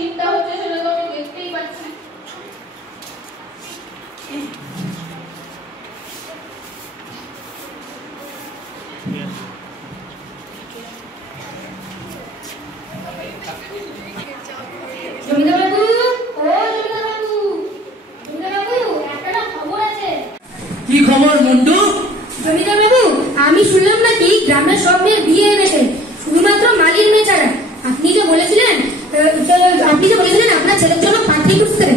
চিন্তা হচ্ছে সেটা তো আমি দেখতেই পাচ্ছি। জমিদারবাবু, ও জমিদারবাবু, জমিদারবাবু, একটা খবর আছে। কি খবর মন্টু? জমিদারবাবু, আমি শুনলাম নাকি গ্রামের সব মেয়ের বিয়ে হয়েছে, শুধুমাত্র মালির মেয়ে ছাড়া। আপনি যে বলেছিলেন আপনার ছেলের জন্য পাত্রী খুঁজতেন,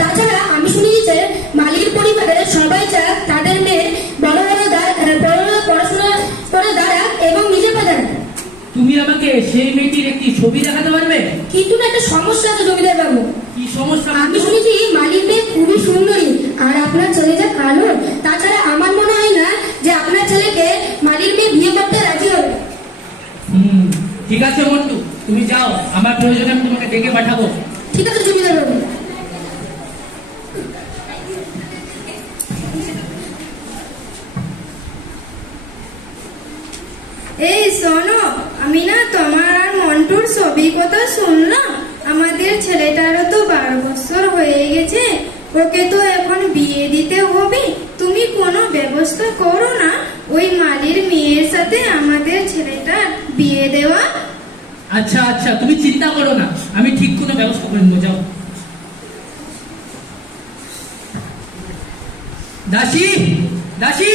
তাছাড়া আমি শুনেছি যে মালির পরিবারের সবাই চায় তাদের মেয়ে বড় বড় পড়াশোনা করে দাঁড়াক এবং নিজে পাঠাক। তুমি আমাকে সেই মেয়েটির একটি ছবি দেখাতে পারবে? কিন্তু না, একটা সমস্যা আছে জমিদারবাবু। কি সমস্যা? আমি শুনেছি মালির মেয়ে খুবই সুন্দরী, আর আপনার ছেলে যা কালো। তাছাড়া আমার মনে হয় না যে আপনার ছেলেকে মালির মেয়ে বিয়ে করতে রাজি হবে। ঠিক আছে মন্টু, তুমি যাও, আমার প্রয়োজনে আমি তোমাকে ডেকে পাঠাবো। ঠিক আছে জমিদারবাবু। এই শোনো, আমি না তোমার আর মন্টুর ছবি কথা শুনলাম। আমাদের ছেলেটারও তো 12 বছর হয়ে গেছে, ওকে তো এখন বিয়ে দিতে হবে। তুমি কোনো ব্যবস্থা করো না ওই মালির মেয়ের সাথে আমাদের ছেলেটার বিয়ে দেওয়া। আচ্ছা আচ্ছা, তুমি চিন্তা করো না, আমি ঠিক কোনো ব্যবস্থা করে নেবো। যাও। দাসী, দাসী।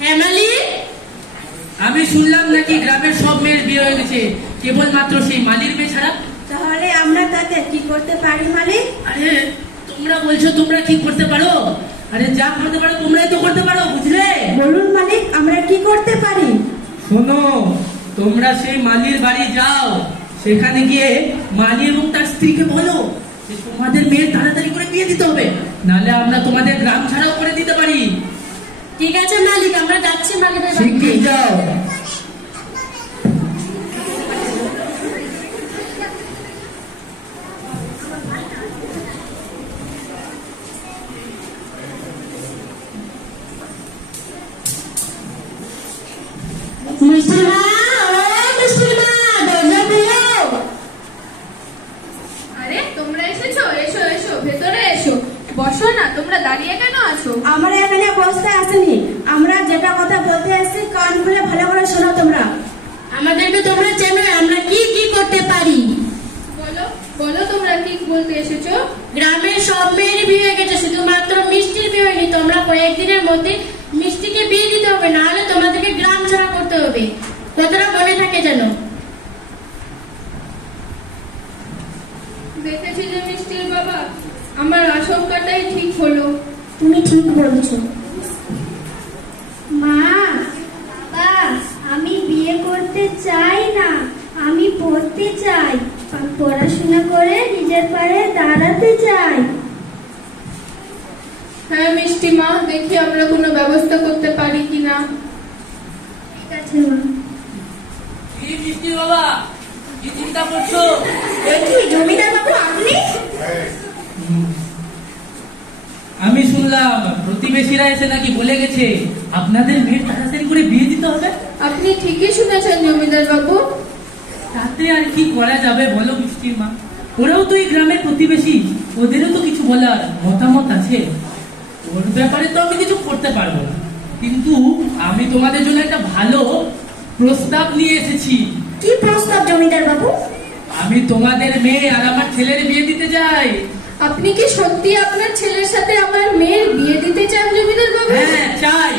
হ্যাঁ মালিক? আমি শুনলাম নাকি গ্রামের সব মেয়ের বিয়ে হয়ে গেছে, কেবলমাত্র সেই মালির মেয়ে ছাড়া। তাহলে আমরা তাতে কি করতে পারি মালিক? আরে তোমরা বলছো তোমরা কি করতে পারো? আরে যা করতে পারো তোমরাই তো করতে পারো, বুঝলে? বলুন মালিক, আমরা কি করতে পারি? শোনো, তোমরা সেই মালির বাড়ি যাও, সেখানে গিয়ে মালি এবং তার স্ত্রীকে বলো যে তোমাদের মেয়ের তাড়াতাড়ি করে বিয়ে দিতে হবে, নাহলে আমরা তোমাদের গ্রাম ছাড়াও করে দিতে পারি। ঠিক আছে মালিক, আমরা যাচ্ছি মালিকের বাড়ি। শিগগির যাও। আরে তোমরা এসেছো, এসো এসো, ভেতরে এসো, বসো না, তোমরা দাঁড়িয়ে কেন আছো? আমরা এখানে বসতে আসিনি, আমরা যেটা কথা বলতে আসছি কান খুলে ভালো করে শোনো তোমরা। আমাদেরকে তোমরা চেনো, আমরা কি কি করতে পারি? বলো বলো, তোমরা কি বলতে এসেছো? গ্রামের সব মেয়ের বিয়ে হয়ে গেছে, শুধুমাত্র মিষ্টির বিয়ে হয়নি। তোমরা কয়েকদিনের মধ্যে মিষ্টিকে বিয়ে দিতে হবে, নাহলে তোমাদেরকে গ্রাম ছাড়া করতে হবে। কথাটা মনে থাকে যেন। দেখেছি যে মিষ্টির বাবা, আমার আশঙ্কাটাই ঠিক হলো। তুমি ঠিক বলছো। মা, বাবা, আমি বিয়ে করতে চাই না, আমি পড়তে চাই, পড়াশোনা করে নিজের পায়ে দাঁড়াতে চাই। হ্যাঁ মিষ্টি মা, দেখি আমরা কোনো ব্যবস্থা করতে পারি কিনা। ঠিক আছে মা। কি মিষ্টি বাবা, কি চিন্তা করছো? জমিদার বাবু আপনি? আমি শুনলাম প্রতিবেশীরা এসে নাকি বলে গেছে আপনাদের মেয়ের তাড়াতাড়ি করে বিয়ে দিতে হবে। আপনি ঠিকই শুনেছেন জমিদার বাবু। তাতে আর কি করা যাবে বলো মিষ্টির মা? ওরাও তো এই গ্রামের প্রতিবেশী, ওদেরও তো কিছু বলার মতামত আছে। ওর ব্যাপারে তো আমি কিছু করতে পারবো না, কিন্তু আমি তোমাদের জন্য একটা ভালো প্রস্তাব নিয়ে এসেছি। কি প্রস্তাব জমিদার বাবু? আমি তোমাদের মেয়ে আর আমার ছেলের বিয়ে দিতে চাই। আপনি কি সত্যি আপনার ছেলের সাথে আমার মেয়ের বিয়ে দিতে চান জমিদার বাবু? হ্যাঁ চাই।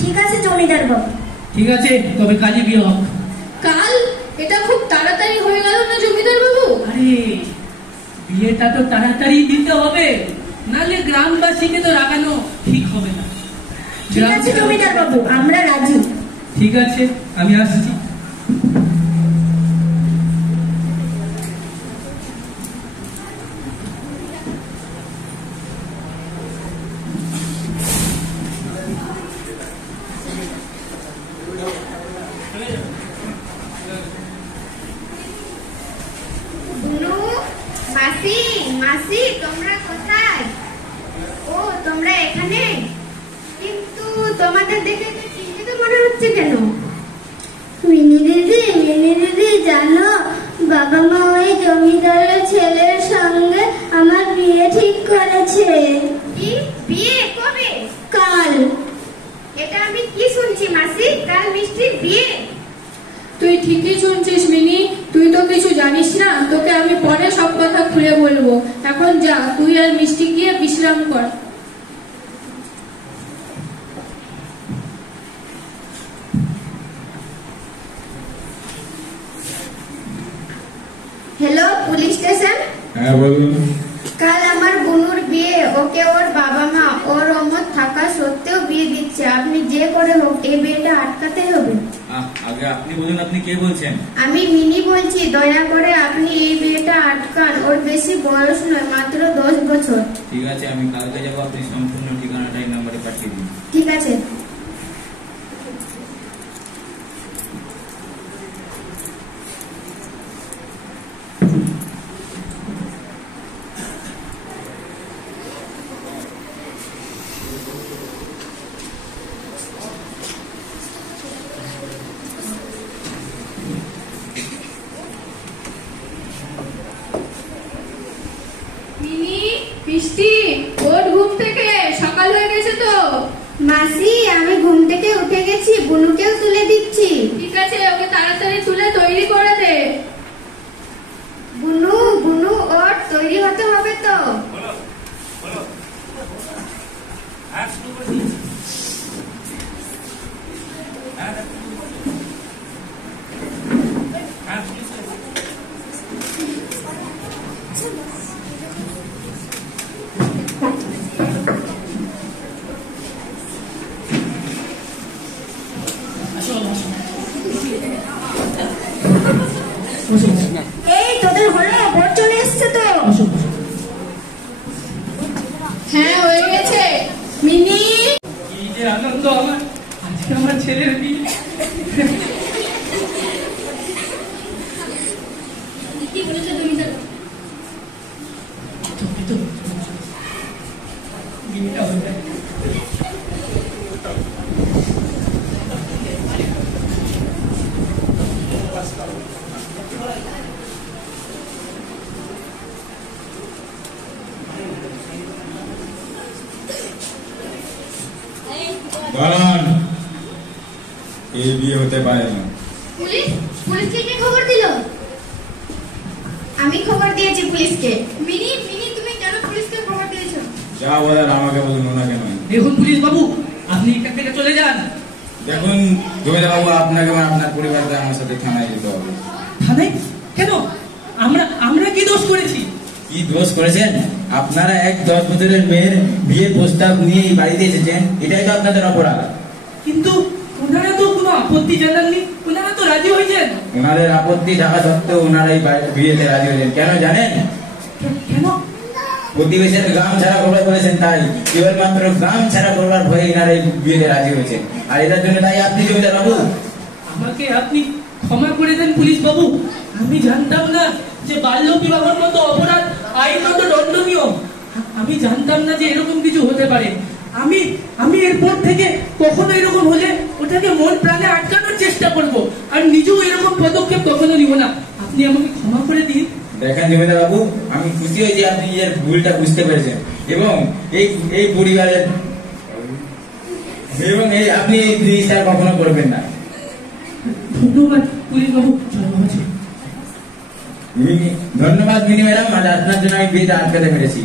ঠিক আছে জমিদার বাবু। ঠিক আছে, তবে কালই বিয়ে হোক। কাল? এটা খুব তাড়াতাড়ি হয়ে গেল না জমিদার বাবু? আরে বিয়েটা তো তাড়াতাড়ি দিতে হবে, নাহলে গ্রামবাসীকে তো রাগানো ঠিক হবে না। ঠিক আছে জমিদার বাবু, আমরা রাজি। ঠিক আছে, আমি আসছি। মাসি, মাসি তোমরা কোথায়? ও তোমরা এখানে? কিন্তু তোমাদের দেখে তো চিন্তিত মনে হচ্ছে কেন? মিনি দিদি, মিনি দিদি জানো, বাবা মা ওই জমিদারের ছেলের সঙ্গে আমার বিয়ে ঠিক করেছে। কি বিয়ে কবে? কাল। এটা আমি কি শুনছি মাসি, কাল মিষ্টির বিয়ে? তুই ঠিকই শুনছিস মিনি, তুই তো কিছু জানিস না, তোকে আমি পরে সব কথা খুলে বলবো। এখন যা, তুই আর মিষ্টি গিয়ে বিশ্রাম কর। Hello, police station. হ্যাঁ বলুন। কাল আমার বোনুর বিয়ে, ওকে ওর বাবা মা ওর অমত থাকা সত্ত্বেও বিয়ে দিচ্ছে। আপনি যে করে হোক এই বিয়েটা আটকাতে হবে। আগে আপনি বলুন, আপনি কে বলছেন? আমি মিনি বলছি, দয়া করে আপনি এই বিয়েটা আটকান। ওর বেশি বয়স নয়, মাত্র 10 বছর। ঠিক আছে, আমি কালকে যাবো, আপনি সম্পূর্ণ ঠিকানাটা এই নাম্বারে পাঠিয়ে দিন। ঠিক আছে। মিনি, মিষ্টি, ওঠ ঘুম থেকে, সকাল হয়ে গেছে তো। মাসি, আমি ঘুম থেকে উঠে গেছি, বুনুকেও তুলে দিচ্ছি। ঠিক আছে, ওকে তাড়াতাড়ি তুলে তৈরি করে দে। বুনু, বুনু ওর তৈরি হতে হবে তো। এই তোদের হলো, বর চলে এসছে তো। হ্যাঁ, হয়ে গেছে। মিনি, কি যে আনন্দ আমার, আজকে আমার ছেলের বিয়ে। কি বলেছে জমিদার? বিয়েটা হয়ে যায়। দাঁড়ান, এই বিয়ে হতে পারে না। পুলিশ, পুলিশকে কে খবর দিল? আমি খবর দিয়েছি পুলিশকে। মিনি, মিনি, তুমি কেন পুলিশকে খবর দিয়েছো? যা বলার আমাকে বলুন, ওনাকে নয়। দেখুন পুলিশ বাবু, আপনি এখান থেকে চলে যান। দেখুন জমিদার বাবু, আপনাকে এবং আপনার পরিবারকে আমার সাথে থানায় যেতে হবে। থানায় কেন? আমরা কি দোষ করেছি? কি দোষ করেছেন? আপনারা এক 10 বছরের মেয়ের বিয়ের প্রস্তাব নিয়ে এই বাড়িতে এসেছেন, এটাই তো আপনাদের অপরাধ। কিন্তু ওনারা তো কোনো আপত্তি জানাননি, ওনারা তো রাজি হয়েছেন। ওনাদের আপত্তি থাকা সত্ত্বেও ওনারা এই বিয়েতে রাজি হয়েছেন, কেন জানেন? কেন? প্রতিবেশীর গ্রাম ছাড়া করবার বলেছেন, তাই কেবলমাত্র গ্রাম ছাড়া করবার ভয়ে এনারা এই বিয়েতে রাজি হয়েছে। আর এটার জন্য তাই আপনি জমিদার বাবু। আমাকে আপনি ক্ষমা করে দেন পুলিশ বাবু, আমি জানতাম না যে বাল্য বিবাহের মতো অপরাধ আইনত দণ্ডনীয়। আমি জানতাম না যে এরকম কিছু হতে পারে। আমি এরপর থেকে কখনো এরকম হলে ওটাকে মন প্রাণে আটকানোর চেষ্টা করব, আর নিজেও এরকম পদক্ষেপ কখনো নিব না। আপনি আমাকে ক্ষমা করে দিন। দেখেন জমিদার বাবু, আমি খুশি হয়েছি আপনি নিজের ভুলটা বুঝতে পেরেছেন এবং এই পরিবারের এবং আপনি এই জিনিসটা কখনো করবেন না। ধন্যবাদ পুলিশ বাবু। ধন্যবাদ মিনি ম্যাডাম, আজ আপনার জন্য আমি বিয়েটা আটকাতে পেরেছি।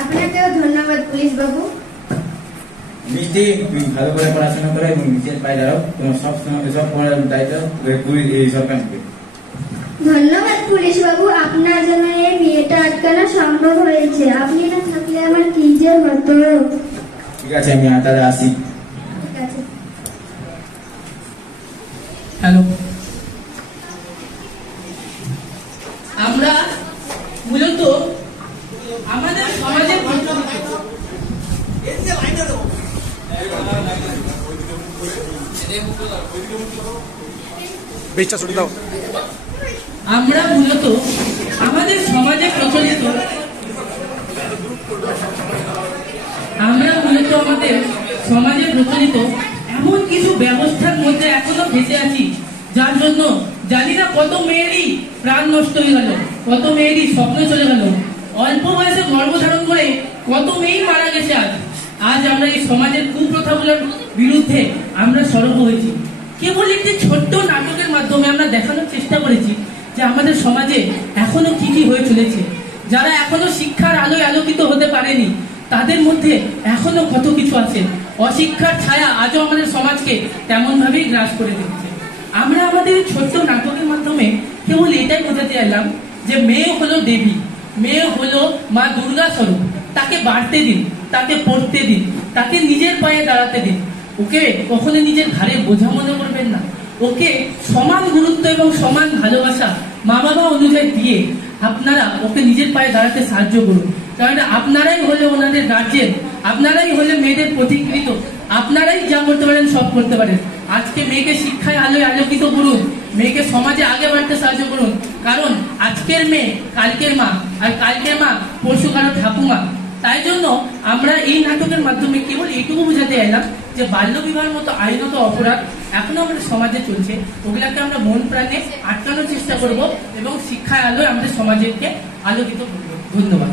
আপনাকেও ধন্যবাদ পুলিশ বাবু। মিষ্টি, তুমি ভালো করে পড়াশোনা করো এবং নিজের পায়ে দাঁড়াও। তোমার সব পড়ার দায়িত্ব এই সরকারকে। ধন্যবাদ পুলিশ বাবু, আপনার জন্য এই বিয়েটা আটকানো সম্ভব হয়েছে। আপনি না থাকলে আমার কি যে হতো। ঠিক আছে, আমি তাহলে আসি। ঠিক আছে। হ্যালো, আমরা মূলত আমাদের সমাজে আমরা মূলত আমাদের সমাজে প্রচলিত এমন কিছু ব্যবস্থার মধ্যে এখনো বেঁচে আছি যার জন্য জানি না কত মেয়েরই প্রাণ নষ্ট হয়ে গেল, কত মেয়েরই স্বপ্ন চলে গেল, অল্প বয়সে গর্ভধারণ করে কত মেয়েই মারা গেছে। আজ আমরা এই সমাজের কুপ্রথাগুলোর বিরুদ্ধে আমরা সরব হয়েছি। কেবল একটি ছোট্ট নাটকের মাধ্যমে আমরা দেখানোর চেষ্টা করেছি যে আমাদের সমাজে এখনো কি কি হয়ে চলেছে। যারা এখনো শিক্ষার আলোয় আলোকিত হতে পারেনি তাদের মধ্যে এখনো কত কিছু আছে। অশিক্ষার ছায়া আজও আমাদের সমাজকে তেমন ভাবেই গ্রাস করে দিচ্ছে। আমরা আমাদের ছোট্ট নাটকের মাধ্যমে কেবল এটাই বোঝাতে এলাম যে মেয়ে হলো দেবী, মেয়ে হলো মা দুর্গা স্বরূপ। তাকে বাড়তে দিন, তাকে পড়তে দিন, তাকে নিজের পায়ে দাঁড়াতে দিন। ওকে কখনো নিজের ঘাড়ে বোঝা মনে করবেন না। ওকে সমান গুরুত্ব এবং সমান ভালোবাসা মা বাবা অনুযায়ী দিয়ে আপনারা ওকে নিজের পায়ে দাঁড়াতে সাহায্য করুন। কারণ আপনারাই হলে ওনাদের গার্জেন, আপনারাই হলে মেয়েদের প্রতিকৃত, আপনারাই যা করতে পারেন সব করতে পারেন। আজকে মেয়েকে শিক্ষায় আলোয় আলোকিত করুন, মেয়েকে সমাজে আগে বাড়তে সাহায্য করুন। কারণ আজকের মেয়ে কালকের মা, আর কালকের মা পরশু কারো ঠাকুমা। তাই জন্য আমরা এই নাটকের মাধ্যমে কেবল এইটুকু বোঝাতে এলাম যে বাল্য বিবাহের মতো আইনত অপরাধ এখনো আমাদের সমাজে চলছে, ওগুলাকে আমরা মন প্রাণে আটকানোর চেষ্টা করব এবং শিক্ষার আলোয় আমাদের সমাজকে আলোকিত করব। ধন্যবাদ।